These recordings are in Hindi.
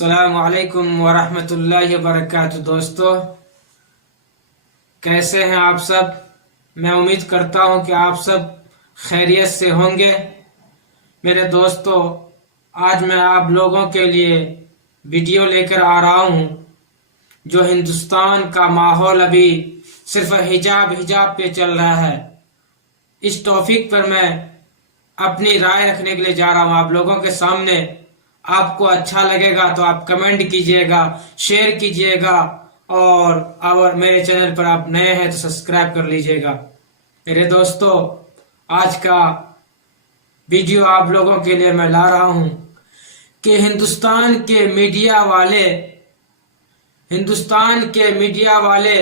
अस्सलामुअलैकुम वरहमतुल्लाहि वबरकातुहू। दोस्तों, कैसे हैं आप सब। मैं उम्मीद करता हूं कि आप सब खैरियत से होंगे। मेरे दोस्तों, आज मैं आप लोगों के लिए वीडियो लेकर आ रहा हूं जो हिंदुस्तान का माहौल अभी सिर्फ हिजाब हिजाब पे चल रहा है। इस टॉपिक पर मैं अपनी राय रखने के लिए जा रहा हूं आप लोगों के सामने। आपको अच्छा लगेगा तो आप कमेंट कीजिएगा, शेयर कीजिएगा और मेरे चैनल पर आप नए हैं तो सब्सक्राइब कर लीजिएगा। मेरे दोस्तों, आज का वीडियो आप लोगों के लिए मैं ला रहा हूं कि हिंदुस्तान के मीडिया वाले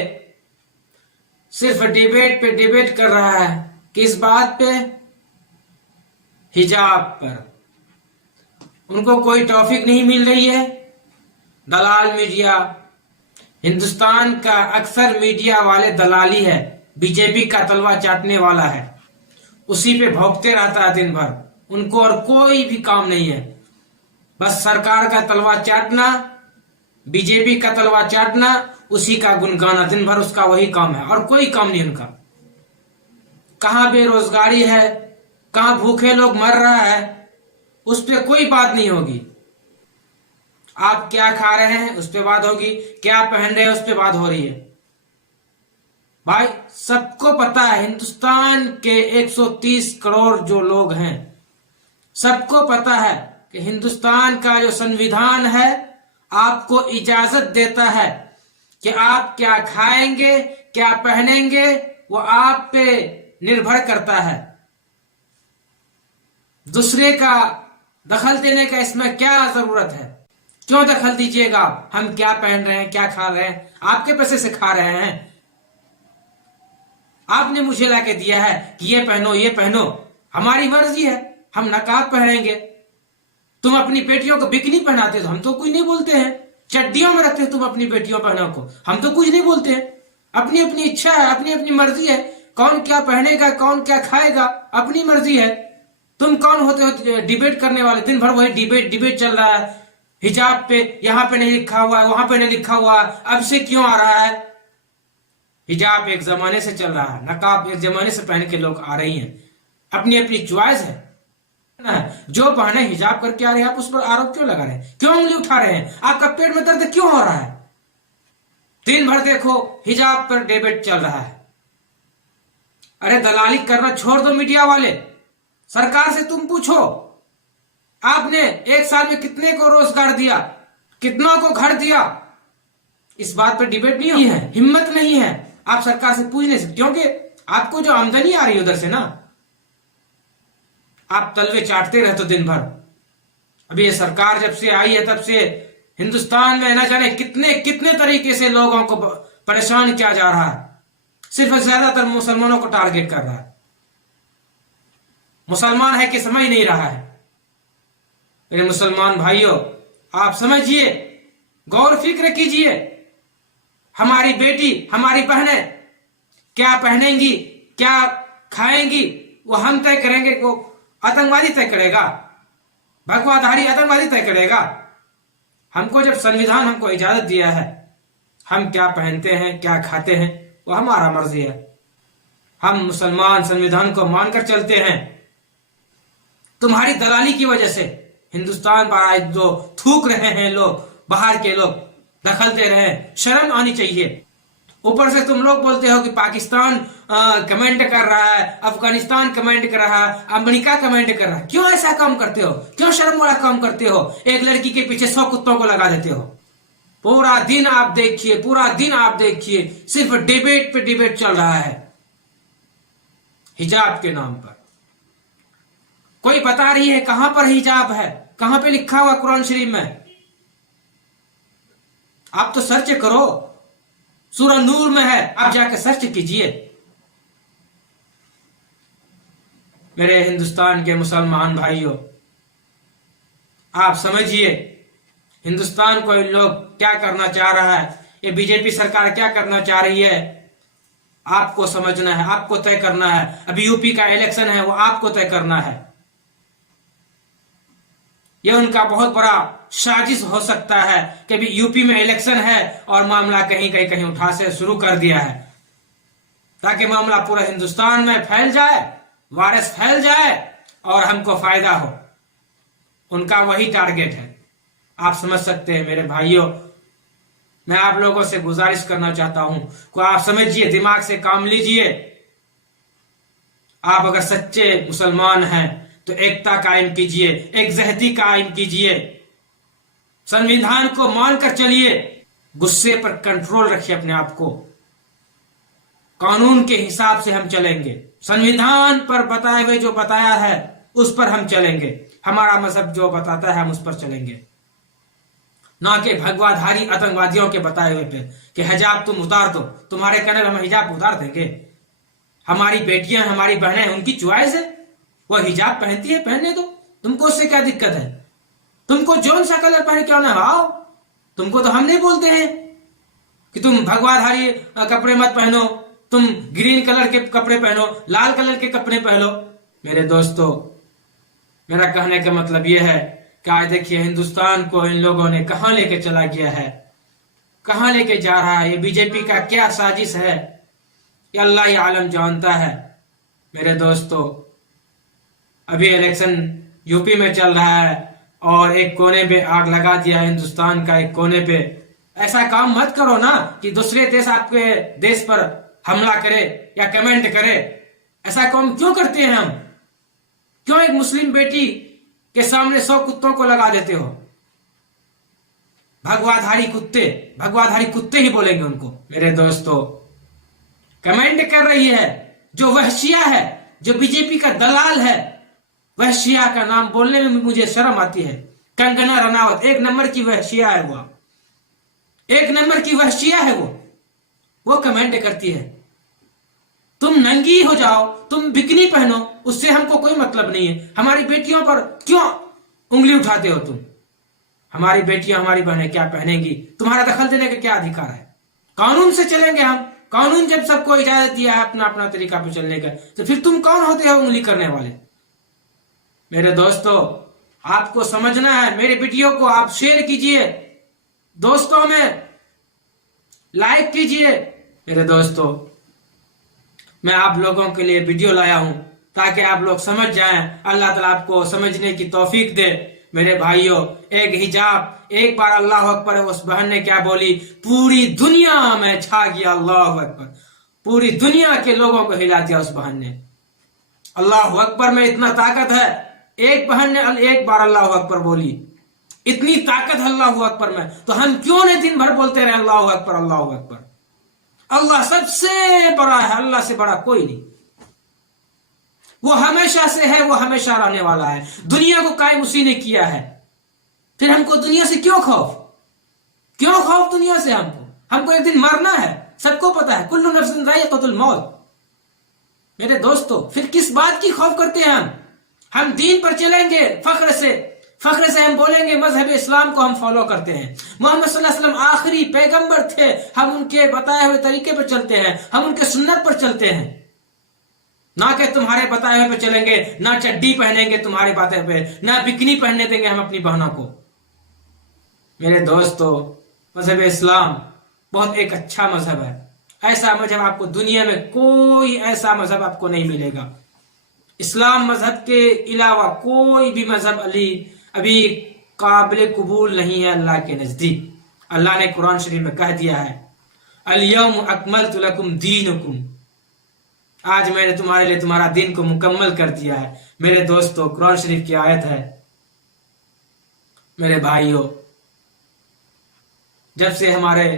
सिर्फ डिबेट पे डिबेट कर रहा है। किस बात पे? हिजाब पर। उनको कोई टॉपिक नहीं मिल रही है। दलाल मीडिया, हिंदुस्तान का अक्सर मीडिया वाले दलाली है, बीजेपी का तलवा चाटने वाला है, उसी पे भौंकते रहता है दिन भर। उनको और कोई भी काम नहीं है, बस सरकार का तलवा चाटना, बीजेपी का तलवा चाटना, उसी का गुनगाना, दिन भर उसका वही काम है और कोई काम नहीं उनका। कहां बेरोजगारी है, कहां भूखे लोग मर रहा है, उस पर कोई बात नहीं होगी। आप क्या खा रहे हैं उस पर बात होगी, क्या पहन रहे हैं उस पर बात हो रही है। भाई, सबको पता है हिंदुस्तान के 130 करोड़ जो लोग हैं, सबको पता है कि हिंदुस्तान का जो संविधान है आपको इजाजत देता है कि आप क्या खाएंगे, क्या पहनेंगे, वो आप पे निर्भर करता है। दूसरे का दखल देने का इसमें क्या जरूरत है? क्यों दखल दीजिएगा आप? हम क्या पहन रहे हैं, क्या खा रहे हैं, आपके पैसे से खा रहे हैं। आपने मुझे लाके दिया है कि ये पहनो ये पहनो, हमारी मर्जी है, हम नकाब पहनेंगे। तुम अपनी बेटियों को बिकनी पहनाते हो, हम तो कुछ नहीं बोलते हैं। चड्डियों में रखते हो तुम अपनी बेटियों बहनों को, हम तो कुछ नहीं बोलते हैं। अपनी अपनी इच्छा है, अपनी अपनी मर्जी है, कौन क्या पहनेगा, कौन क्या खाएगा, अपनी मर्जी है। तुम कौन होते हो डिबेट करने वाले? दिन भर वही डिबेट चल रहा है। हिजाब पे यहां पे नहीं लिखा हुआ है, वहां पे नहीं लिखा हुआ है, अब से क्यों आ रहा है? हिजाब एक जमाने से चल रहा है, नकाब एक जमाने से पहन के लोग आ रही हैं। अपनी अपनी चॉइस है। जो पहने हिजाब करके आ रहे हैं, आप उस पर आरोप क्यों लगा रहे हैं? क्यों उंगली उठा रहे हैं? आपका पेट में दर्द क्यों हो रहा है? दिन भर देखो हिजाब पर डिबेट चल रहा है। अरे दलाली करना छोड़ दो मीडिया वाले, सरकार से तुम पूछो, आपने एक साल में कितने को रोजगार दिया, कितना को घर दिया? इस बात पर डिबेट नहीं है, हिम्मत नहीं है, आप सरकार से पूछ नहीं सकते, क्योंकि आपको जो आमदनी आ रही है उधर से ना, आप तलवे चाटते रहते दिन भर। अभी ये सरकार जब से आई है तब से हिंदुस्तान में न जाने कितने कितने तरीके से लोगों को परेशान किया जा रहा है। सिर्फ ज्यादातर मुसलमानों को टारगेट कर रहा है। मुसलमान है कि समझ नहीं रहा है। मेरे मुसलमान भाइयों, आप समझिए, गौर फिक्र कीजिए। हमारी बेटी, हमारी बहनें क्या पहनेंगी, क्या खाएंगी, वो हम तय करेंगे? वो आतंकवादी तय करेगा? भगवाधारी आतंकवादी तय करेगा? हमको जब संविधान हमको इजाजत दिया है, हम क्या पहनते हैं, क्या खाते हैं, वो हमारा मर्जी है। हम मुसलमान संविधान को मानकर चलते हैं। तुम्हारी दलाली की वजह से हिंदुस्तान पर आज जो थूक रहे हैं लोग, बाहर के लोग दखल दे रहे हैं, शर्म आनी चाहिए। ऊपर से तुम लोग बोलते हो कि पाकिस्तान कमेंट कर रहा है, अफगानिस्तान कमेंट कर रहा है, अमेरिका कमेंट कर रहा है। क्यों ऐसा काम करते हो? क्यों शर्म वाला काम करते हो? एक लड़की के पीछे 100 कुत्तों को लगा देते हो। पूरा दिन आप देखिए, पूरा दिन आप देखिए, सिर्फ डिबेट पे डिबेट चल रहा है हिजाब के नाम पर। कोई बता रही है कहां पर हिजाब है, कहां पे लिखा हुआ कुरान शरीफ में? आप तो सर्च करो, सूरह नूर में है, आप जाकर सर्च कीजिए। मेरे हिंदुस्तान के मुसलमान भाइयों, आप समझिए हिंदुस्तान को इन लोग क्या करना चाह रहा है, ये बीजेपी सरकार क्या करना चाह रही है, आपको समझना है, आपको तय करना है। अभी यूपी का इलेक्शन है, वो आपको तय करना है। ये उनका बहुत बड़ा साजिश हो सकता है कि अभी यूपी में इलेक्शन है और मामला कहीं उठा से शुरू कर दिया है ताकि मामला पूरा हिंदुस्तान में फैल जाए, वायरस फैल जाए और हमको फायदा हो। उनका वही टारगेट है। आप समझ सकते हैं मेरे भाइयों। मैं आप लोगों से गुजारिश करना चाहता हूं को आप समझिए, दिमाग से काम लीजिए। आप अगर सच्चे मुसलमान हैं तो एकता कायम कीजिए, एकजहती कायम कीजिए, संविधान को मानकर चलिए, गुस्से पर कंट्रोल रखिए अपने आप को। कानून के हिसाब से हम चलेंगे, संविधान पर बताए हुए जो बताया है उस पर हम चलेंगे, हमारा मजहब जो बताता है हम उस पर चलेंगे, ना कि भगवाधारी आतंकवादियों के बताए हुए पे कि हिजाब तुम उतार दो, तुम्हारे कहने हम हिजाब उतार देंगे। हमारी बेटियां, हमारी बहनें, उनकी चॉइस है, वो हिजाब पहनती है, पहनने दो, तुमको उससे क्या दिक्कत है? तुमको जौन सा कलर पहन क्यों ना आओ, तुमको तो हम नहीं बोलते हैं कि तुम भगवाधारी कपड़े मत पहनो, तुम ग्रीन कलर के कपड़े पहनो, लाल कलर के कपड़े पहनो। मेरे दोस्तों, मेरा कहने का मतलब यह है कि आज देखिए हिंदुस्तान को इन लोगों ने कहां लेके चला गया है, कहां लेके जा रहा है। ये बीजेपी का क्या साजिश है, ये अल्लाह ही आलम जानता है। मेरे दोस्तों, अभी इलेक्शन यूपी में चल रहा है और एक कोने पे आग लगा दिया हिंदुस्तान का एक कोने पे। ऐसा काम मत करो ना कि दूसरे देश आपके देश पर हमला करे या कमेंट करे। ऐसा काम क्यों करते हैं हम? क्यों एक मुस्लिम बेटी के सामने 100 कुत्तों को लगा देते हो? भगवाधारी कुत्ते ही बोलेंगे उनको। मेरे दोस्तों, कमेंट कर रही है जो वहशिया है, जो बीजेपी का दलाल है, वहशिया का नाम बोलने में मुझे शर्म आती है। कंगना रनावत एक नंबर की वहशिया है, वो एक नंबर की वहशिया है। वो कमेंट करती है तुम नंगी हो जाओ, तुम बिकनी पहनो, उससे हमको कोई मतलब नहीं है। हमारी बेटियों पर क्यों उंगली उठाते हो तुम? हमारी बेटियां, हमारी बहनें क्या पहनेंगी? तुम्हारा दखल देने का क्या अधिकार है? कानून से चलेंगे हम। कानून जब सबको इजाजत दिया है अपना अपना तरीका पे चलने का, तो फिर तुम कौन होते हो उंगली करने वाले? मेरे दोस्तों, आपको समझना है। मेरे वीडियो को आप शेयर कीजिए, दोस्तों में लाइक कीजिए। मेरे दोस्तों, मैं आप लोगों के लिए वीडियो लाया हूं ताकि आप लोग समझ जाएं। अल्लाह ताला आपको समझने की तौफीक दे। मेरे भाइयों, एक हिजाब, एक बार अल्लाह अकबर, उस बहन ने क्या बोली? पूरी दुनिया में छा गया अल्लाह अकबर। पूरी दुनिया के लोगों को हिला दिया उस बहन ने। अल्लाह अकबर में इतना ताकत है। एक बहन ने एक बार अल्लाह अकबर बोली, इतनी ताकत अल्लाह अकबर में, तो हम क्यों नहीं दिन भर बोलते रहे अल्लाह अकबर, अल्लाह अकबर? अल्लाह सबसे बड़ा है, अल्लाह से बड़ा कोई नहीं। वो हमेशा से है, वो हमेशा रहने वाला है। दुनिया को कायम उसी ने किया है। फिर हमको दुनिया से क्यों खौफ? क्यों खौफ दुनिया से? हमको एक दिन मरना है, सबको पता है। कुल्लु नफ्सिन ज़ाइक़तुल मौत। मेरे दोस्तों, फिर किस बात की खौफ करते हैं हम दीन पर चलेंगे, फख्र से हम बोलेंगे मजहब इस्लाम को हम फॉलो करते हैं। मोहम्मद सल्लल्लाहु अलैहि वसल्लम आखिरी पैगंबर थे, हम उनके बताए हुए तरीके पर चलते हैं, हम उनके सुन्नत पर चलते हैं, ना कि तुम्हारे बताए हुए पे चलेंगे, ना चड्डी पहनेंगे तुम्हारे बातें पे, ना बिकनी पहनने देंगे हम अपनी बहनों को। मेरे दोस्तों, मजहब इस्लाम बहुत एक अच्छा मजहब है। ऐसा मजहब आपको दुनिया में कोई ऐसा मजहब आपको नहीं मिलेगा। इस्लाम मजहब के अलावा कोई भी मजहब अभी काबिल कबूल नहीं है अल्लाह के नजदीक। अल्लाह ने कुरान शरीफ में कह दिया है, अल-यौम अकमलतु लकुम दीनुकुम, आज मैंने तुम्हारे लिए तुम्हारा दीन को मुकम्मल कर दिया है। मेरे दोस्तों, कुरान शरीफ की आयत है। मेरे भाइयों, जब से हमारे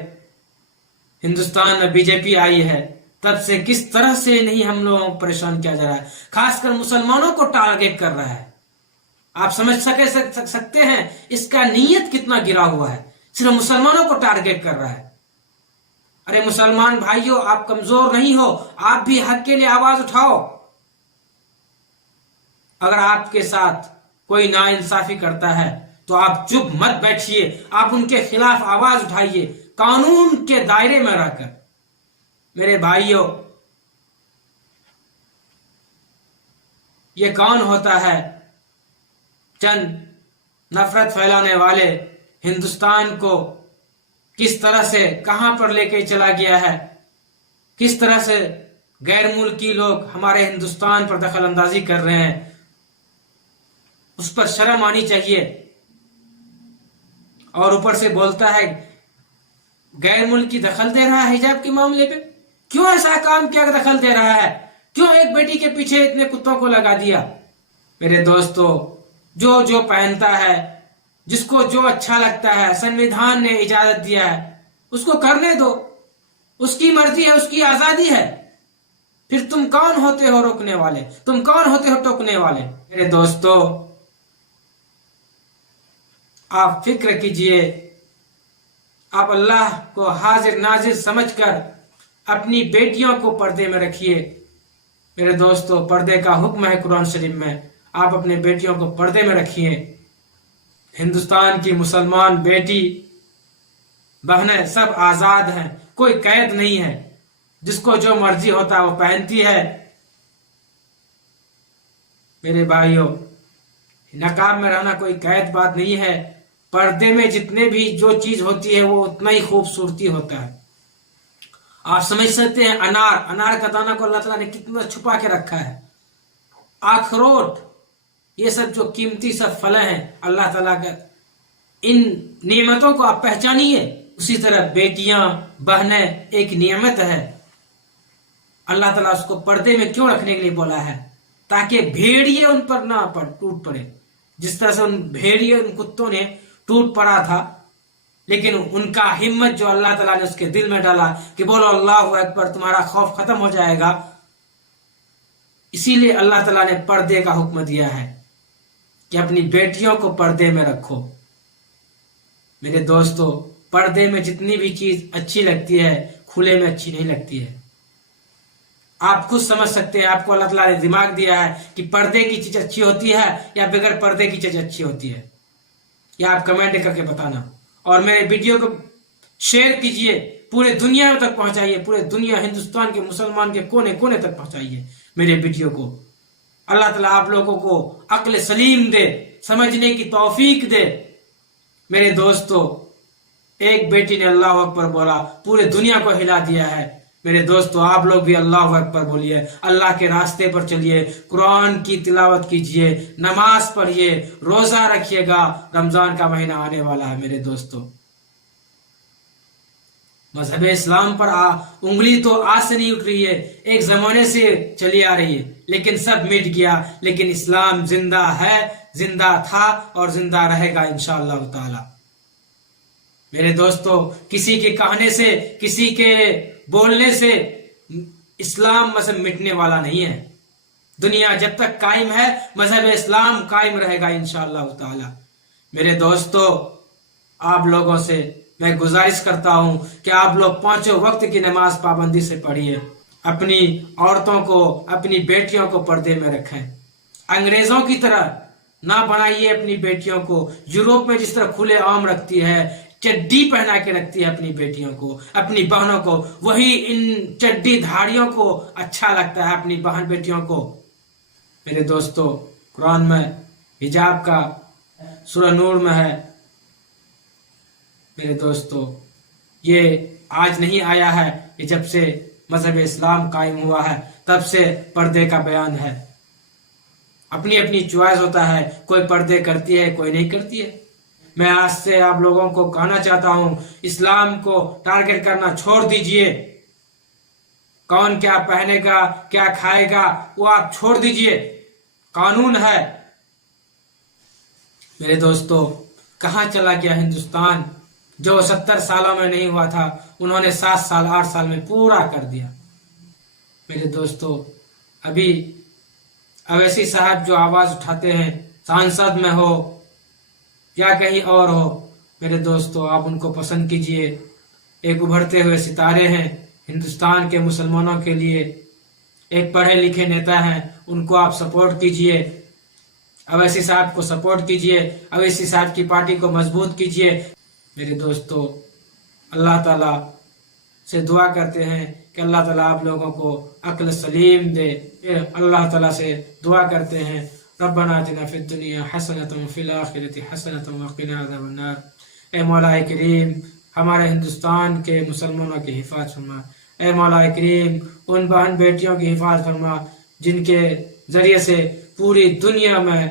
हिंदुस्तान में बीजेपी आई है, तब से किस तरह से नहीं हम लोगों को परेशान किया जा रहा है, खासकर मुसलमानों को टारगेट कर रहा है। आप समझ सकते हैं इसका नीयत कितना गिरा हुआ है। सिर्फ मुसलमानों को टारगेट कर रहा है। अरे मुसलमान भाइयों, आप कमजोर नहीं हो, आप भी हक के लिए आवाज उठाओ। अगर आपके साथ कोई नाइंसाफी करता है तो आप चुप मत बैठिए, आप उनके खिलाफ आवाज उठाइए, कानून के दायरे में रहकर। मेरे भाइयों, ये कौन होता है? चंद नफरत फैलाने वाले हिंदुस्तान को किस तरह से कहां पर लेके चला गया है, किस तरह से गैर मुल्की लोग हमारे हिंदुस्तान पर दखल अंदाजी कर रहे हैं, उस पर शर्म आनी चाहिए। और ऊपर से बोलता है गैर मुल्की दखल दे रहा है हिजाब के मामले पे। क्यों ऐसा काम किया दखल दे रहा है? क्यों एक बेटी के पीछे इतने कुत्तों को लगा दिया? मेरे दोस्तों, जो जो पहनता है, जिसको जो अच्छा लगता है, संविधान ने इजाजत दिया है, उसको करने दो। उसकी मर्जी है, उसकी आजादी है। फिर तुम कौन होते हो रोकने वाले? तुम कौन होते हो टोकने वाले? मेरे दोस्तों, आप फिक्र कीजिए, आप अल्लाह को हाजिर नाजिर समझकर अपनी बेटियों को पर्दे में रखिए। मेरे दोस्तों, पर्दे का हुक्म है कुरान शरीफ में, आप अपने बेटियों को पर्दे में रखिए। हिंदुस्तान की मुसलमान बेटी बहनें सब आजाद हैं, कोई कैद नहीं है। जिसको जो मर्जी होता है वो पहनती है। मेरे भाइयों, नकाब में रहना कोई कैद बात नहीं है। पर्दे में जितने भी जो चीज होती है वो उतना ही खूबसूरती होता है। आप समझ सकते हैं, अनार का दाना को अल्लाह ताला ने कितना छुपा के रखा है। अखरोट, ये सब जो कीमती सब फल हैं अल्लाह ताला का, इन नियमतों को आप पहचानिए। उसी तरह बेटियां बहनें एक नियमत है। अल्लाह ताला उसको पर्दे में क्यों रखने के लिए बोला है? ताकि भेड़िए उन पर ना टूट पड़े। जिस तरह से उन भेड़िए, उन कुत्तों ने टूट पड़ा था, लेकिन उनका हिम्मत जो अल्लाह ताला ने उसके दिल में डाला कि बोलो अल्लाहु अकबर, तुम्हारा खौफ खत्म हो जाएगा। इसीलिए अल्लाह ताला ने पर्दे का हुक्म दिया है कि अपनी बेटियों को पर्दे में रखो। मेरे दोस्तों, पर्दे में जितनी भी चीज अच्छी लगती है, खुले में अच्छी नहीं लगती है। आप खुद समझ सकते हैं, आपको अल्लाह ताला ने दिमाग दिया है कि पर्दे की चीज अच्छी होती है या बगैर पर्दे की चीज अच्छी होती है। या आप कमेंट करके बताना। और मेरे वीडियो को शेयर कीजिए, पूरे दुनिया तक पहुंचाइए। पूरे दुनिया, हिंदुस्तान के मुसलमान के कोने कोने तक पहुंचाइए मेरे वीडियो को। अल्लाह ताला आप लोगों को अक्ल सलीम दे, समझने की तौफीक दे। मेरे दोस्तों, एक बेटी ने अल्लाह अकबर बोला, पूरे दुनिया को हिला दिया है। मेरे दोस्तों, आप लोग भी अल्लाह अकबर बोलिए, अल्लाह के रास्ते पर चलिए, कुरान की तिलावत कीजिए, नमाज पढ़िए, रोजा रखिएगा। रमजान का महीना आने वाला है। मेरे दोस्तों, मजहब इस्लाम पर उंगली तो आज से नहीं उठ रही है, एक जमाने से चली आ रही है, लेकिन सब मिट गया। लेकिन इस्लाम जिंदा है, जिंदा था और जिंदा रहेगा इंशाअल्लाह ताला। मेरे दोस्तों, किसी के कहने से, किसी के बोलने से इस्लाम मजहब मिटने वाला नहीं है। दुनिया जब तक कायम है, मजहब इस्लाम कायम रहेगा इंशाअल्लाह ताला। मेरे दोस्तों, आप लोगों से मैं गुजारिश करता हूं कि आप लोग पांचों वक्त की नमाज पाबंदी से पढ़िए। अपनी औरतों को, अपनी बेटियों को पर्दे में रखें। अंग्रेजों की तरह ना बनाइए अपनी बेटियों को। यूरोप में जिस तरह खुले आम रखती है, चड्डी पहना के रखती है अपनी बेटियों को, अपनी बहनों को, वही इन चड्डी धाड़ियों को अच्छा लगता है अपनी बहन बेटियों को। मेरे दोस्तों, कुरान में हिजाब का सूरह नूर में है। मेरे दोस्तों, ये आज नहीं आया है, ये जब से मजहब इस्लाम कायम हुआ है तब से पर्दे का बयान है। अपनी अपनी चॉइस होता है, कोई पर्दे करती है, कोई नहीं करती है। मैं आज से आप लोगों को कहना चाहता हूं, इस्लाम को टारगेट करना छोड़ दीजिए। कौन क्या पहनेगा, क्या खाएगा, वो आप छोड़ दीजिए। कानून है। मेरे दोस्तों, कहां चला गया हिंदुस्तान? जो 70 सालों में नहीं हुआ था, उन्होंने 7 साल 8 साल में पूरा कर दिया। मेरे दोस्तों, अभी अवैसी साहब जो आवाज उठाते हैं, सांसद में हो या कहीं और हो, मेरे दोस्तों, आप उनको पसंद कीजिए। एक उभरते हुए सितारे हैं हिंदुस्तान के मुसलमानों के लिए, एक पढ़े लिखे नेता हैं, उनको आप सपोर्ट कीजिए। अवैसी साहब को सपोर्ट कीजिए, अवैसी साहब की पार्टी को मजबूत कीजिए। मेरे दोस्तों, अल्लाह ताला से दुआ करते हैं कि अल्लाह ताला आप लोगों को अक्ल सलीम दे। फिर अल्लाह ताला से दुआ करते हैं, रब्बना आतिना फिद दुनिया हसनतम व फिल आखिरति हसनतम व क़िना अज़ाबन्नार। ए मौला करीम, हमारे हिंदुस्तान के मुसलमानों की हिफाजत फरमा। ए मौला करीम, उन बहन बेटियों की हिफाजत फरमा जिनके जरिए से पूरी दुनिया में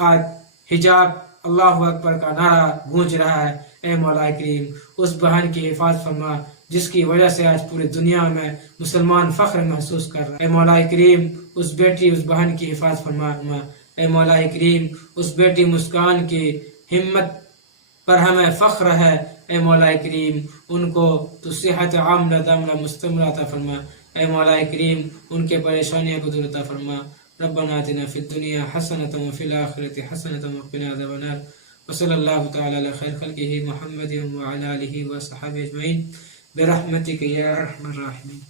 आज हिजाब अल्लाहु अकबर का नारा गूंज रहा है। ए मौला करीम, उस बहन की हिफाजत फरमा जिसकी वजह से आज पूरी दुनिया में मुसलमान फख्र महसूस कर रहे हैं। ए मौला करीम, उस बेटी उस बहन की हिफाजत फरमा। ए मौला करीम, उस बेटी मुस्कान की हिम्मत पर हमें फख्र है। ए मौला करीम, उनको तो सेहत आमला दामला मुस्तमरा अता फरमा। ए मौला करीम, उनके परेशानियों को दूर अता फरमा। रब्बना आतिना फिद दुनिया हसनतम व फिल आखिरति हसनतम व क़िना अज़ाबन्नार। व सल्लल्लाहु तआला अला खैर खल्क़िही मुहम्मदिन व अला आलिहि व अस्हाबिहि अजमईन बिरहमतिका या अरहमर राहिमीन।